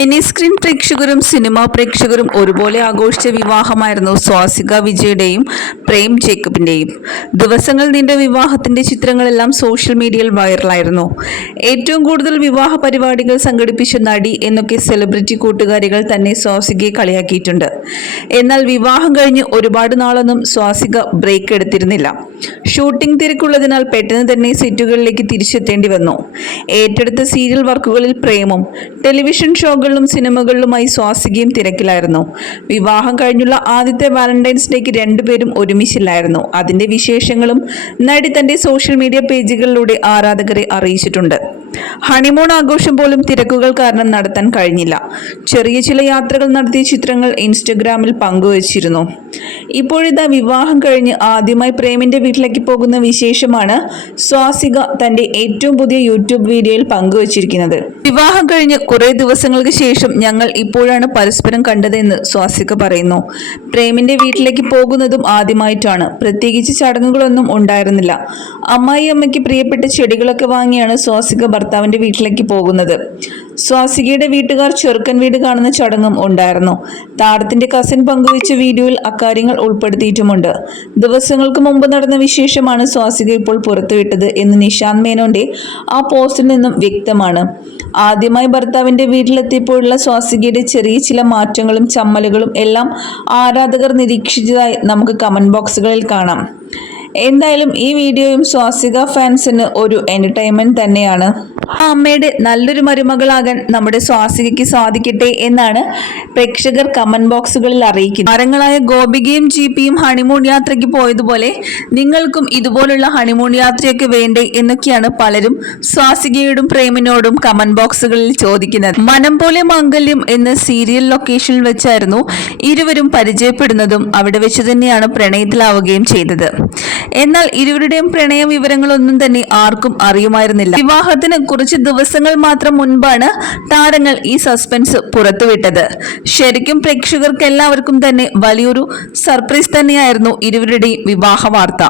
Mini screen പ്രേക്ഷകരും cinema പ്രേക്ഷകരും ഒരുപോലെ ആഘോഷിച്ച വിവാഹമായിരുന്നു സ്വാസിക വിജയുടെയും പ്രേം ജേക്കബിന്റെയും. ദിവസങ്ങൾ നീണ്ട വിവാഹത്തിന്റെ ചിത്രങ്ങളെല്ലാം സോഷ്യൽ മീഡിയയിൽ വൈറലായിരുന്നു. ഏറ്റവും കൂടുതൽ വിവാഹ പരിപാടികൾ സംഘടിപ്പിച്ച നടി എന്നൊക്കെ സെലിബ്രിറ്റി കൂട്ടുകാരികൾ തന്നെ സ്വാസികയെ കളിയാക്കിയിട്ടുണ്ട്. എന്നാൽ വിവാഹം കഴിഞ്ഞ് ഒരുപാട് നാളൊന്നും സ്വാസിക ബ്രേക്ക് എടുത്തിരുന്നില്ല. ഷൂട്ടിംഗ് തിരക്കുള്ളതിനാൽ പെട്ടെന്ന് തന്നെ സെറ്റുകളിലേക്ക് തിരിച്ചെത്തേണ്ടി വന്നു. ഏറ്റെടുത്ത സീരിയൽ വർക്കുകളിൽ പ്രേമും ടെലിവിഷൻ ഷോകളിലും സിനിമകളിലുമായി സ്വാസികയും തിരക്കിലായിരുന്നു. വിവാഹം കഴിഞ്ഞുള്ള ആദ്യത്തെ വാലന്റൈൻസ് ഡേക്ക് രണ്ടുപേരും ഒരുമിച്ചില്ലായിരുന്നു. അതിന്റെ വിശേഷങ്ങളും നടി തന്റെ സോഷ്യൽ മീഡിയ പേജുകളിലൂടെ ആരാധകരെ അറിയിച്ചിട്ടുണ്ട്. ഹണിമൂൺ ആഘോഷം പോലും തിരക്കുകൾ കാരണം നടത്താൻ കഴിഞ്ഞില്ല. ചെറിയ ചില യാത്രകൾ നടത്തിയ ചിത്രങ്ങൾ ഇൻസ്റ്റഗ്രാമിൽ പങ്കുവച്ചിരുന്നു. ഇപ്പോഴിതാ വിവാഹം കഴിഞ്ഞ് ആദ്യമായി പ്രേമിന്റെ വീട്ടിലേക്ക് പോകുന്ന വിശേഷമാണ് സ്വാസിക തന്റെ ഏറ്റവും പുതിയ യൂട്യൂബ് വീഡിയോയിൽ പങ്കുവച്ചിരിക്കുന്നത്. വിവാഹം കഴിഞ്ഞ് കുറെ ദിവസങ്ങൾക്ക് ശേഷം ഞങ്ങൾ ഇപ്പോഴാണ് പരസ്പരം കണ്ടതെന്ന് സ്വാസിക പറയുന്നു. പ്രേമിന്റെ വീട്ടിലേക്ക് പോകുന്നതും ആദ്യമായിട്ടാണ്. പ്രത്യേകിച്ച് ചടങ്ങുകളൊന്നും ഉണ്ടായിരുന്നില്ല. അമ്മായി അമ്മയ്ക്ക് പ്രിയപ്പെട്ട ചെടികളൊക്കെ വാങ്ങിയാണ് സ്വാസിക ഭർത്താവിന്റെ വീട്ടിലേക്ക് പോകുന്നത്. സ്വാസികയുടെ വീട്ടുകാർ ചെറുക്കൻ വീട് കാണുന്ന ചടങ്ങും ഉണ്ടായിരുന്നു. താരത്തിന്റെ കസിൻ പങ്കുവച്ച വീഡിയോയിൽ അക്കാര്യങ്ങൾ ഉൾപ്പെടുത്തിയിട്ടുമുണ്ട്. ദിവസങ്ങൾക്ക് മുമ്പ് നടന്ന വിശേഷമാണ് സ്വാസിക ഇപ്പോൾ പുറത്തുവിട്ടത് എന്ന് നിഷാന്ത് മേനോന്റെ ആ പോസ്റ്റിൽ നിന്നും വ്യക്തമാണ്. ആദ്യമായി ഭർത്താവിന്റെ വീട്ടിലെത്തിയപ്പോഴുള്ള സ്വാസികയുടെ ചെറിയ ചില മാറ്റങ്ങളും ചമ്മലുകളും എല്ലാം ആരാധകർ നിരീക്ഷിച്ചതായി നമുക്ക് കമന്റ് ബോക്സുകളിൽ കാണാം. എന്തായാലും ഈ വീഡിയോയും സ്വാസിക ഫാൻസിന് ഒരു എന്റർടൈൻമെന്റ് തന്നെയാണ്. ആ അമ്മയുടെ നല്ലൊരു മരുമകളാകാൻ നമ്മുടെ സ്വാസികയ്ക്ക് സാധിക്കട്ടെ എന്നാണ് പ്രേക്ഷകർ കമന്റ് ബോക്സുകളിൽ അറിയിക്കുന്നത്. താരങ്ങളായ ഗോപികയും ജിപിയും ഹണിമൂൺ യാത്രയ്ക്ക് പോയതുപോലെ നിങ്ങൾക്കും ഇതുപോലുള്ള ഹണിമൂൺ യാത്രയൊക്കെ വേണ്ടേ എന്നൊക്കെയാണ് പലരും സ്വാസികയോടും പ്രേമിനോടും കമന്റ് ബോക്സുകളിൽ ചോദിക്കുന്നത്. മനം പോലെ മാംഗല്യം എന്ന സീരിയൽ ലൊക്കേഷനിൽ വെച്ചായിരുന്നു ഇരുവരും പരിചയപ്പെടുന്നതും അവിടെ വെച്ച് തന്നെയാണ് പ്രണയത്തിലാവുകയും ചെയ്തത്. എന്നാൽ ഇരുവരുടെയും പ്രണയ വിവരങ്ങളൊന്നും തന്നെ ആർക്കും അറിയുമായിരുന്നില്ല. വിവാഹത്തിന് കുറച്ച് ദിവസങ്ങൾ മാത്രം മുൻപാണ് താരങ്ങൾ ഈ സസ്പെൻസ് പുറത്തുവിട്ടത്. ശരിക്കും പ്രേക്ഷകർക്ക് എല്ലാവർക്കും തന്നെ വലിയൊരു സർപ്രൈസ് തന്നെയായിരുന്നു ഇരുവരുടെയും വിവാഹ വാർത്ത.